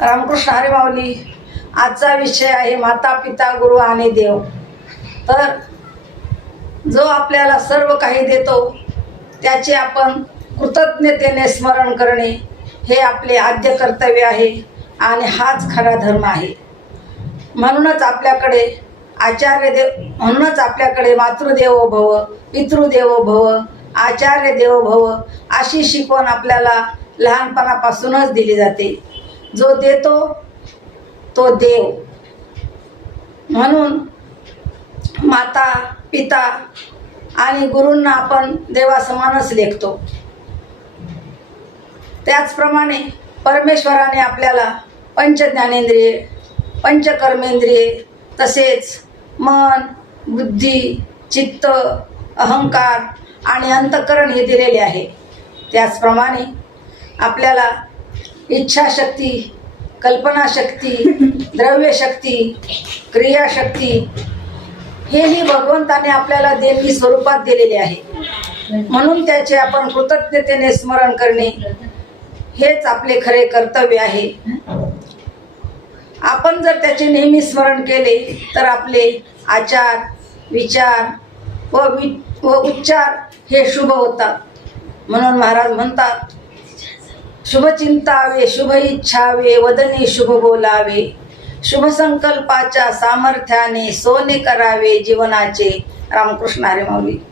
रामकृष्ण हरी माऊली. आजचा विषय आहे माता पिता गुरु आणि देव. तर जो आपल्याला सर्व काही देतो त्याचे आपण कृतज्ञतेने स्मरण करणे हे आपले आद्य कर्तव्य आहे आणि हाच खरा धर्म आहे. म्हणूनच आपल्याकडे म्हणूनच आपल्याकडे मातृदेवो भव, पितृदेवो भव, आचार्य देवो भव अशी शिकवण आपल्याला लहानपणापासूनच दिली जाते. जो देतो तो देव. म्हणून माता पिता आणि गुरूंना आपण देवासमानच लेखतो. त्याचप्रमाणे परमेश्वराने आपल्याला पंचज्ञानेंद्रिये, पंचकर्मेंद्रिये तसेच मन, बुद्धी, चित्त, अहंकार आणि अंतःकरण हे दिलेले आहे. त्याचप्रमाणे आपल्याला इच्छाशक्ती, कल्पनाशक्ती, द्रव्यशक्ती, क्रियाशक्ती हेही भगवंताने आपल्याला देणगी स्वरूपात दिलेले आहे. म्हणून त्याचे आपण कृतज्ञतेने स्मरण करणे हेच आपले खरे कर्तव्य आहे. आपण जर त्याचे नेहमी स्मरण केले तर आपले आचार, विचार व उच्चार हे शुभ होतात. म्हणून महाराज म्हणतात, शुभ चिंतावे, शुभ इच्छावे, वदनी शुभ बोलावे, शुभ संकल्पाच्या सामर्थ्याने सोने करावे जीवनाचे. रामकृष्ण हरी माऊली.